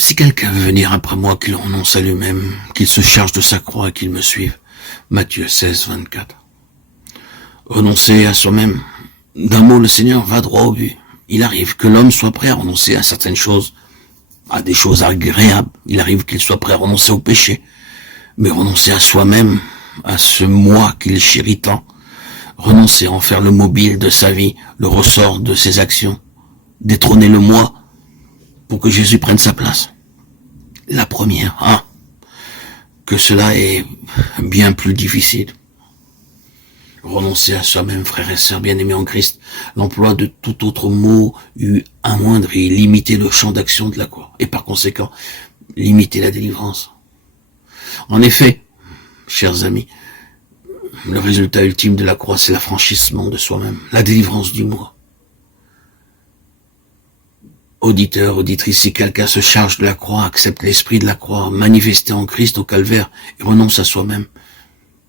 Si quelqu'un veut venir après moi, qu'il renonce à lui-même, qu'il se charge de sa croix et qu'il me suive. Matthieu 16, 24. Renoncer à soi-même. D'un mot, le Seigneur va droit au but. Il arrive que l'homme soit prêt à renoncer à certaines choses, à des choses agréables. Il arrive qu'il soit prêt à renoncer au péché. Mais renoncer à soi-même, à ce moi qu'il chérit tant, renoncer à en faire le mobile de sa vie, le ressort de ses actions, détrôner le moi pour que Jésus prenne sa place. La première, que cela est bien plus difficile. Renoncer à soi-même, frères et sœurs bien-aimés en Christ, l'emploi de tout autre mot eût amoindri, limité le champ d'action de la croix, et par conséquent, limiter la délivrance. En effet, chers amis, le résultat ultime de la croix, c'est l'affranchissement de soi-même, la délivrance du moi. Auditeur, auditrice, si quelqu'un se charge de la croix, accepte l'esprit de la croix, manifesté en Christ au calvaire, et renonce à soi-même,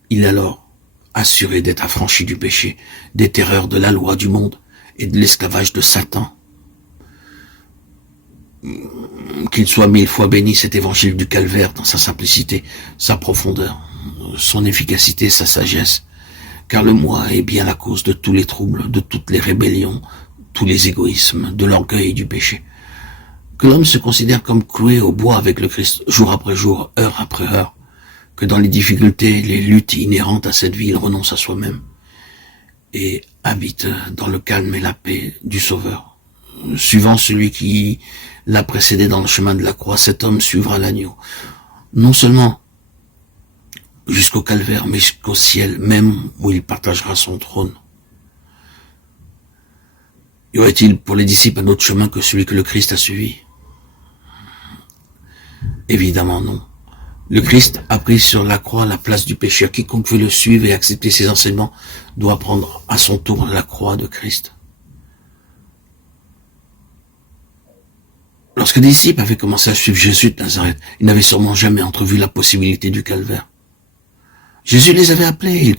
il est alors assuré d'être affranchi du péché, des terreurs de la loi du monde et de l'esclavage de Satan. Qu'il soit 1000 fois béni cet évangile du calvaire dans sa simplicité, sa profondeur, son efficacité, sa sagesse, car le moi est bien la cause de tous les troubles, de toutes les rébellions, tous les égoïsmes, de l'orgueil et du péché. Que l'homme se considère comme cloué au bois avec le Christ, jour après jour, heure après heure, que dans les difficultés, les luttes inhérentes à cette vie, il renonce à soi-même et habite dans le calme et la paix du Sauveur. Suivant celui qui l'a précédé dans le chemin de la croix, cet homme suivra l'agneau, non seulement jusqu'au calvaire, mais jusqu'au ciel même où il partagera son trône. Y aurait-il pour les disciples un autre chemin que celui que le Christ a suivi? Évidemment non. Le Christ a pris sur la croix la place du pécheur. Quiconque veut le suivre et accepter ses enseignements doit prendre à son tour la croix de Christ. Lorsque les disciples avaient commencé à suivre Jésus de Nazareth, ils n'avaient sûrement jamais entrevu la possibilité du calvaire. Jésus les avait appelés,